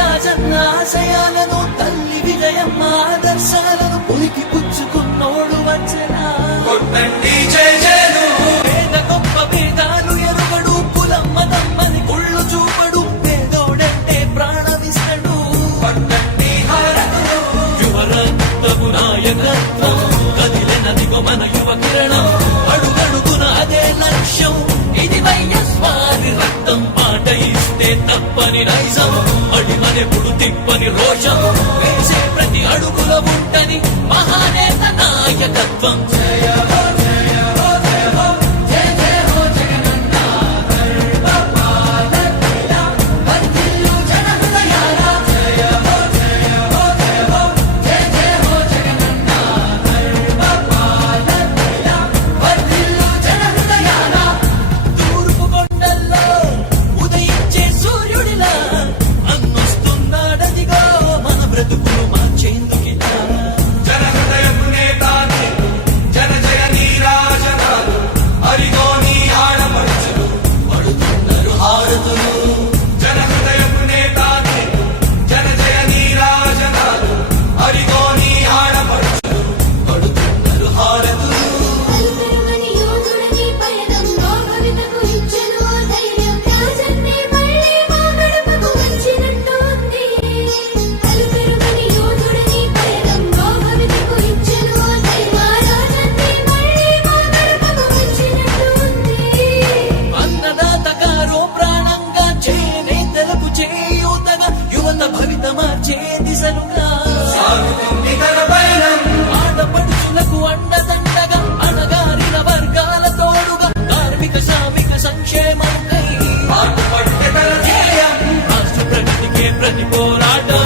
రాజన్న ఆశయాలను తల్లి విజయమ్మ ఆదర్శాలను ఉనికి పుచ్చుకున్నోడు వచ్చనా పేద గొప్ప భేదాలు ఎరుగడు కులమ్మ దమ్మని కుళ్ళు చూపడు పేదోడంటే ప్రాణమిస్తడు యువరక్తము నాయకత్వం కదిలినదిగో మన యువ కిరణం అడుగడుగున అదే లక్ష్యం ఇది వైఎస్వారి రక్తం పాట ఇస్తే తప్పని నైజం అడిమనెప్పుడు తిప్పని రోషం వేసే ప్రతి అడుగుల ఉంటని మహానేత నాయకత్వం జయ హో జయ హో జయ హో జయ జయ హో జగనన్న గర్భపాలన వర్ధిల్లు జన హృదయాల జయ హో జయ హో జయ హో జయ జయ హో జగనన్న గర్భపాలన వర్ధిల్లు జన హృదయాల తూర్పు కొండల్లో ఉదయించే సూర్యుడిలా అన్నొస్తున్నాడదిగో మన బ్రతుకులు మార్చేందుకిలా జన హృదయపు నేత జన జయ నీరాజనాలు అరిగో నీ ఆడపడుచులు పడుతున్నారు హారతులు జన హృదయపు నేత జన జయ నీరాజనాలు అరిగో నీ ఆడపడుచులు పడుతున్నారు హారతులు అలుపెరుగని యోధుడని పయనంలో భవితకు ఇచ్చెను ఆ ధైర్యం రాజన్నే మళ్ళీ మా గడపకు వచ్చినట్టు ఉంది అలుపెరుగని యోధుడని పయనంలో భవితకు ఇచ్చెను ఆ ధైర్యం రాజన్నే మళ్ళీ మా గడపకు వచ్చినట్టు ఉంది అన్నదాత గారో ప్రాణంగా చేనేతలకు చేయూతగా యువత భవిత మార్చే దిశలుగా సాగుతుంది తన పయనం ఆడపడుచులకు అండదండగా అణగారిన వర్గాల తోడుగా కార్మిక శ్రామిక సంక్షేమంకై పాటు పట్టే తన ధ్యేయం రాష్ట్ర ప్రగతికే ప్రతి పోరాటం